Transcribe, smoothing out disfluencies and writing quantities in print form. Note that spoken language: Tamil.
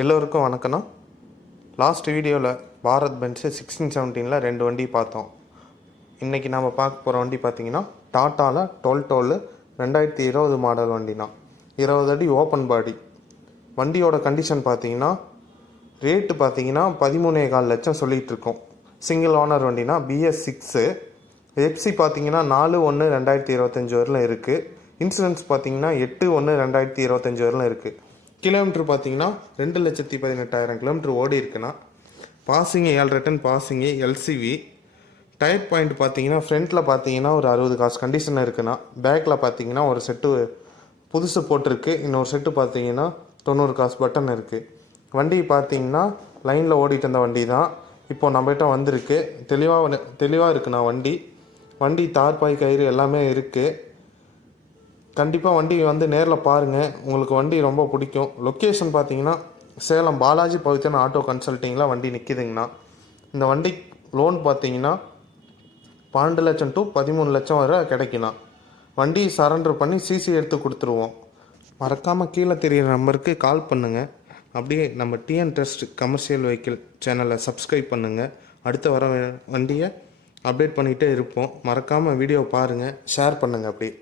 எல்லோருக்கும் வணக்கம்ண்ணா. லாஸ்ட் வீடியோவில் பாரத் பென்ஸு 1617 2 வண்டி பார்த்தோம். இன்றைக்கி நம்ம பார்க்க போகிற வண்டி பார்த்திங்கன்னா டாட்டாவில் 12 2020 மாடல் வண்டினா 20 அடி ஓப்பன் பாடி. வண்டியோட கண்டிஷன் பார்த்திங்கன்னா ரேட்டு பார்த்திங்கன்னா 13.25 லட்சம் சொல்லிகிட்ருக்கோம். சிங்கிள் ஓனர் வண்டினா BS6. எஃப்சி பார்த்திங்கன்னா 4/1/2025 வரலும் இருக்குது. இன்சூரன்ஸ் பார்த்திங்கன்னா 8/1/2025 வரலும் இருக்குது. கிலோமீட்டர் பார்த்தீங்கன்னா 2,18,000 கிலோமீட்டர் ஓடி இருக்குண்ணா. Passing 7 return passing LCV. Tyre point பார்த்தீங்கன்னா ஃப்ரண்ட்டில் பார்த்தீங்கன்னா ஒரு 60 காசு கண்டிஷன் இருக்குண்ணா. பேக்கில் பார்த்தீங்கன்னா ஒரு செட்டு புதுசு போட்டிருக்கு. இன்னொரு செட்டு பார்த்தீங்கன்னா 90 காசு பட்டன் இருக்குது. வண்டி பார்த்தீங்கன்னா லைனில் ஓடிட்டு இருந்த வண்டி தான். இப்போது நம்மகிட்ட வந்திருக்கு. தெளிவாக இருக்குண்ணா வண்டி தார்பாய் கயிறு எல்லாமே இருக்குது. கண்டிப்பாக வண்டி வந்து நேரில் பாருங்கள், உங்களுக்கு வண்டி ரொம்ப பிடிக்கும். லொக்கேஷன் பார்த்தீங்கன்னா சேலம் பாலாஜி பவித்ரன் ஆட்டோ கன்சல்ட்டிங்கில் வண்டி நிற்கிதுங்கண்ணா. இந்த வண்டி லோன் பார்த்தீங்கன்னா 12 லட்சம் டு 13 லட்சம் வரை கிடைக்குண்ணா. வண்டி சரண்டர் பண்ணி சிசி எடுத்து கொடுத்துருவோம். மறக்காமல் கீழே தெரிகிற நம்பருக்கு கால் பண்ணுங்கள். அப்படியே நம்ம டிஎன் ட்ரஸ்ட் கமர்ஷியல் வெஹிக்கிள் சேனலை சப்ஸ்கிரைப் பண்ணுங்கள். அடுத்து வர வண்டியை அப்டேட் பண்ணிகிட்டே இருப்போம். மறக்காமல் வீடியோ பாருங்கள், ஷேர் பண்ணுங்கள். அப்படியே